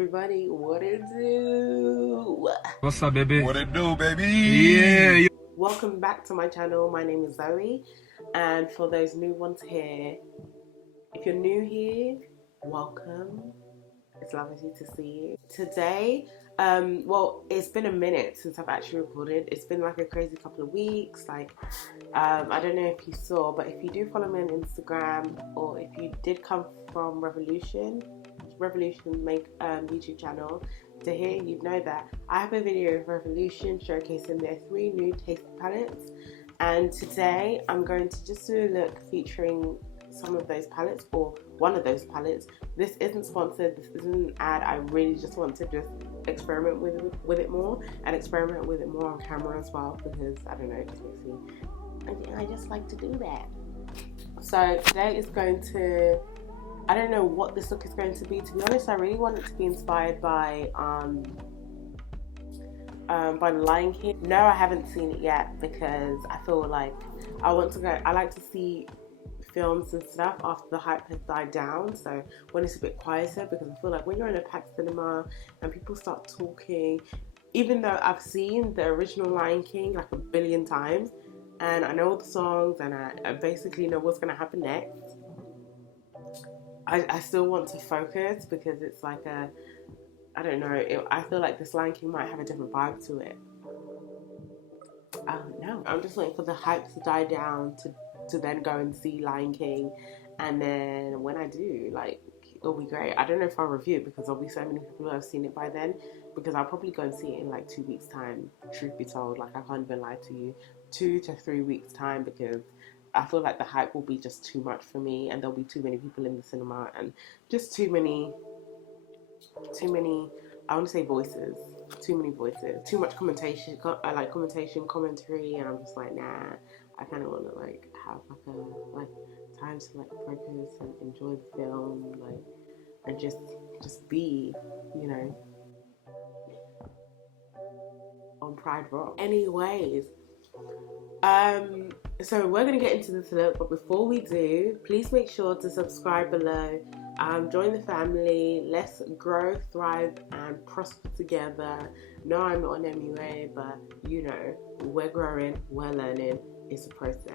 everybody, what it do? What's up, baby? What it do, baby? Yeah. Welcome back to my channel. My name is Zoe, and for those new ones here, if you're new here, welcome. It's lovely to see you. Today, well, it's been a minute since I've actually recorded. It's been like a crazy couple of weeks. I don't know if you saw, but if you do follow me on Instagram, or if you did come from Revolution make YouTube channel to here, you'd know that I have a video of Revolution showcasing their 3 new taste palettes, and today I'm going to just do a look featuring some of those palettes, or one of those palettes. This isn't sponsored, this isn't an ad. I really just want to just experiment with it more, and experiment with it more on camera as well, because I don't know, it just makes me, I just like to do that. So today is going to, I don't know what this look is going to be. To be honest, I really want it to be inspired by The Lion King. No, I haven't seen it yet, because I feel like I like to see films and stuff after the hype has died down, so when it's a bit quieter, because I feel like when you're in a packed cinema and people start talking, even though I've seen the original Lion King like a billion times and I know all the songs and I basically know what's going to happen next, I still want to focus, because it's like I don't know, I feel like this Lion King might have a different vibe to it. I don't know. I'm just waiting for the hype to die down to then go and see Lion King, and then when I do, like, it'll be great. I don't know if I'll review it, because there'll be so many people who have seen it by then, because I'll probably go and see it in like 2 weeks time, truth be told. Like, I can't even lie to you, 2 to 3 weeks time, because I feel like the hype will be just too much for me, and there'll be too many people in the cinema, and just too many, I want to say voices, too many voices, too much commentation, commentary, and I'm just like, nah, I kind of want to like have like time to like focus and enjoy the film, like, and just be, you know, on Pride Rock. Anyways, so we're gonna get into this look, but before we do, please make sure to subscribe below. Join the family. Let's grow, thrive, and prosper together. No, I'm not an MUA, but you know, we're growing, we're learning. It's a process.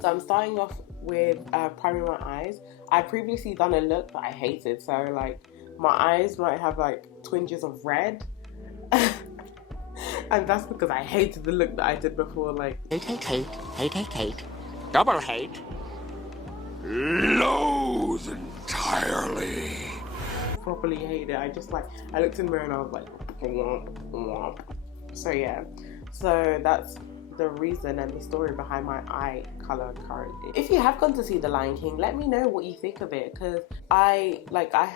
So I'm starting off with priming my eyes. I previously done a look that I hated, so like my eyes might have like twinges of red. And that's because I hated the look that I did before. Like, Hate. Double hate. Loathe entirely. properly hate it. I looked in the mirror and I was like, womp, womp. So yeah, so that's the reason and the story behind my eye color currently. If you have gone to see The Lion King, let me know what you think of it, because I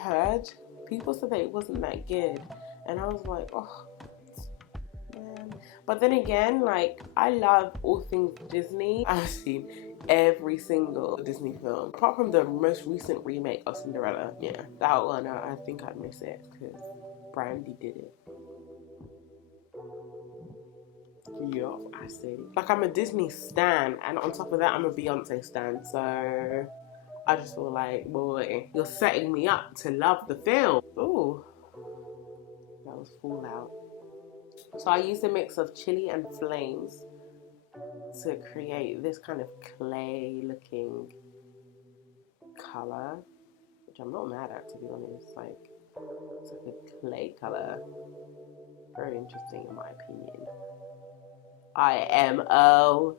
heard people said that it wasn't that good, and I was like, oh man. But then again, like, I love all things Disney. I've seen every single Disney film, apart from the most recent remake of Cinderella. Yeah, that one, I think I'd miss it, because Brandy did it. Yup, I see. Like, I'm a Disney stan, and on top of that, I'm a Beyonce stan, so I just feel like, boy, you're setting me up to love the film. Ooh, that was Fallout. So I used a mix of Chilli and Flames to create this kind of clay looking color, which I'm not mad at, to be honest. Like, it's like a clay color. Very interesting in my opinion. IMO.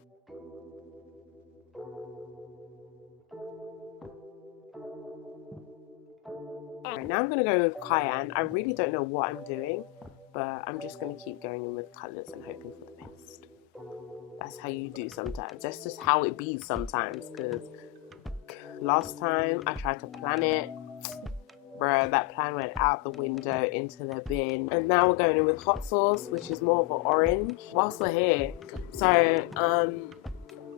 Alright, now I'm going to go with Cayenne. I really don't know what I'm doing, but I'm just going to keep going in with colours and hoping for the best. That's how you do sometimes. That's just how it be sometimes, because last time I tried to plan it, bruh, that plan went out the window into the bin. And now we're going in with hot sauce, which is more of an orange. Whilst we're here, so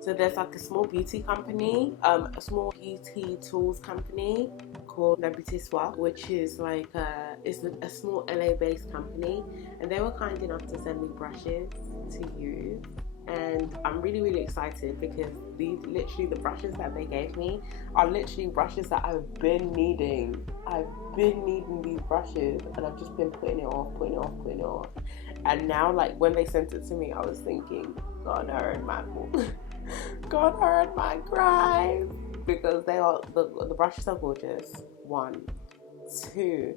there's like a small beauty company, a small beauty tools company called La Beauté Soir, which is like it's a small LA based company, and they were kind enough to send me brushes to use. and I'm really excited because these literally the brushes that they gave me are literally brushes that I've been needing. I've been needing these brushes and I've just been putting it off. And now, like, when they sent it to me, I was thinking, God, her and my God, her and my cries, because they are the brushes are gorgeous. One, two,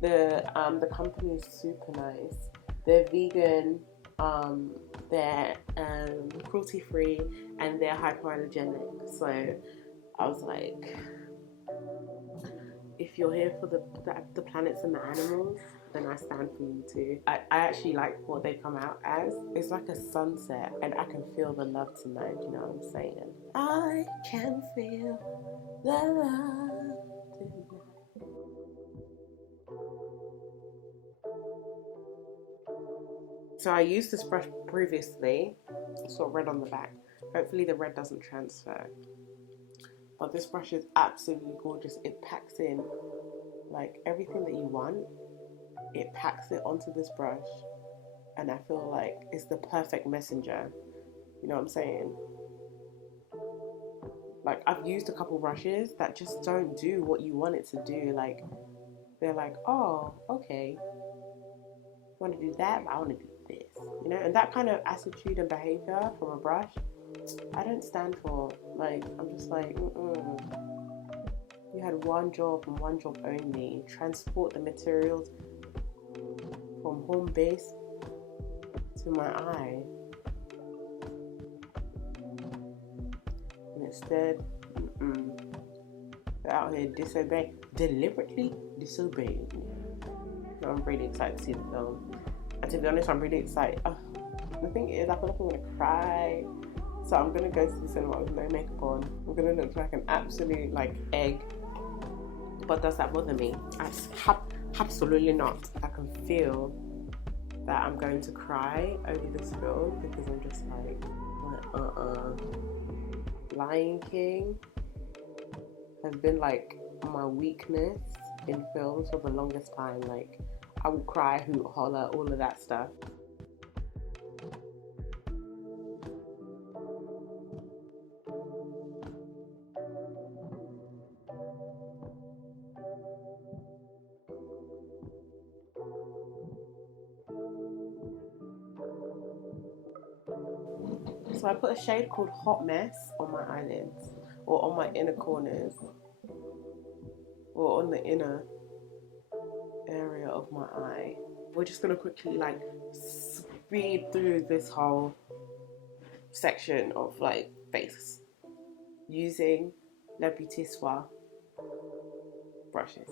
the company is super nice. They're vegan, they're cruelty free, and they're hypoallergenic. So I was like, if you're here for the planets and the animals, then I stand for you too. I actually like what they come out as. It's like a sunset, and I can feel the love tonight. You know what I'm saying? I can feel the love tonight. So I used this brush previously. It's got red on the back. Hopefully the red doesn't transfer. But this brush is absolutely gorgeous. It packs in like everything that you want. It packs it onto this brush, and I feel like it's the perfect messenger. You know what I'm saying? Like, I've used a couple brushes that just don't do what you want it to do. Like, they're like, oh, okay, I want to do that, but I want to do this, you know? And that kind of attitude and behavior from a brush, I don't stand for. Like, I'm just like, you had one job and one job only: transport the materials from home base to my eye. And instead, they're out here deliberately disobeying. So I'm really excited to see the film. And to be honest, I'm really excited. The thing is, I feel like I'm gonna cry. So I'm gonna go to the cinema with no makeup on. I'm gonna look like an absolute like egg. But does that bother me? Absolutely not. I can feel that I'm going to cry over this film because I'm just like Lion King has been like my weakness in films for the longest time. Like, I will cry, hoot, holler, all of that stuff. So I put a shade called Hot Mess on my eyelids, or on my inner corners, or on the inner area of my eye. We're just gonna quickly like speed through this whole section of like face using Le Petit Soir brushes.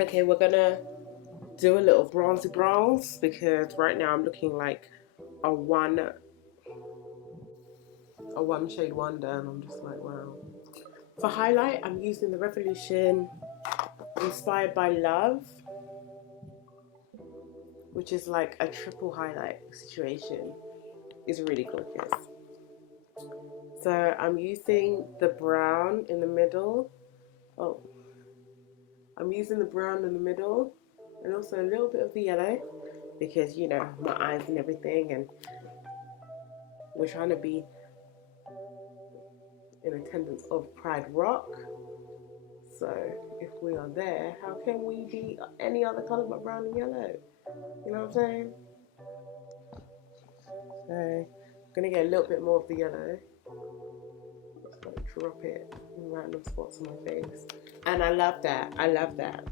Okay, we're gonna do a little bronzy brows because right now I'm looking like a one shade wonder, and I'm just like, wow. For highlight, I'm using the Revolution Inspired by Love, which is like a triple highlight situation. It's really gorgeous. So I'm using the brown in the middle. Oh, I'm using the brown in the middle and also a little bit of the yellow because, you know, my eyes and everything, and we're trying to be in attendance of Pride Rock. So if we are there, how can we be any other colour but brown and yellow? You know what I'm saying? So I'm gonna get a little bit more of the yellow. Just like drop it in random spots on my face. And I love that. I love that.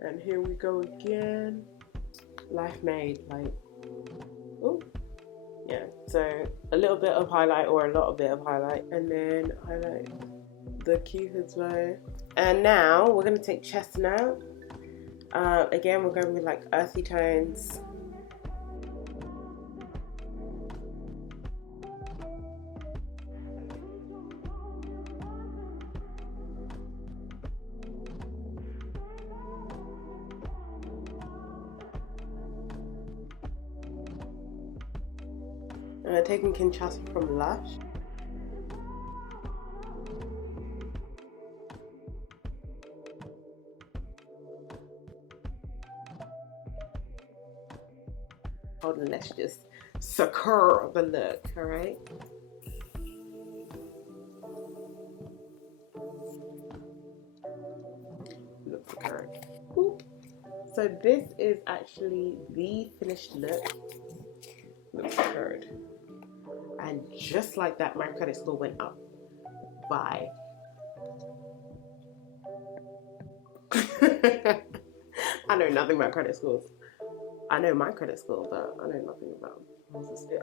And here we go again. Life made, like, oh, yeah. So a little bit of highlight or a lot of bit of highlight, and then highlight the cupid's bow. And now we're gonna take Chesnut. Again, we're going with like earthy tones. Taking Kinshasa from Lush. Hold on, let's just secure the look, alright? Look secured. So this is actually the finished look. Look secured. And just like that, my credit score went up by I know nothing about credit scores. I know my credit score, but I know nothing about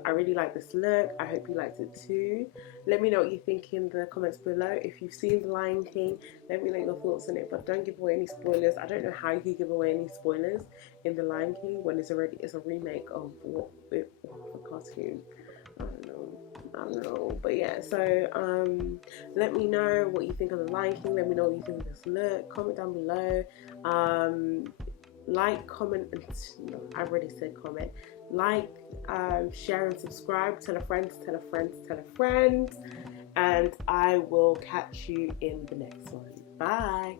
I really like this look. I hope you liked it too. Let me know what you think in the comments below. If you've seen The Lion King, let me know your thoughts on it, but don't give away any spoilers. I don't know how you can give away any spoilers in The Lion King when it's a remake of a cartoon. I don't know, but yeah, so let me know what you think of The Lion King. Let me know what you think of this look. Comment down below. Like, comment, no, I've already said comment. Like, share and subscribe. Tell a friend, tell a friend, tell a friend. And I will catch you in the next one. Bye.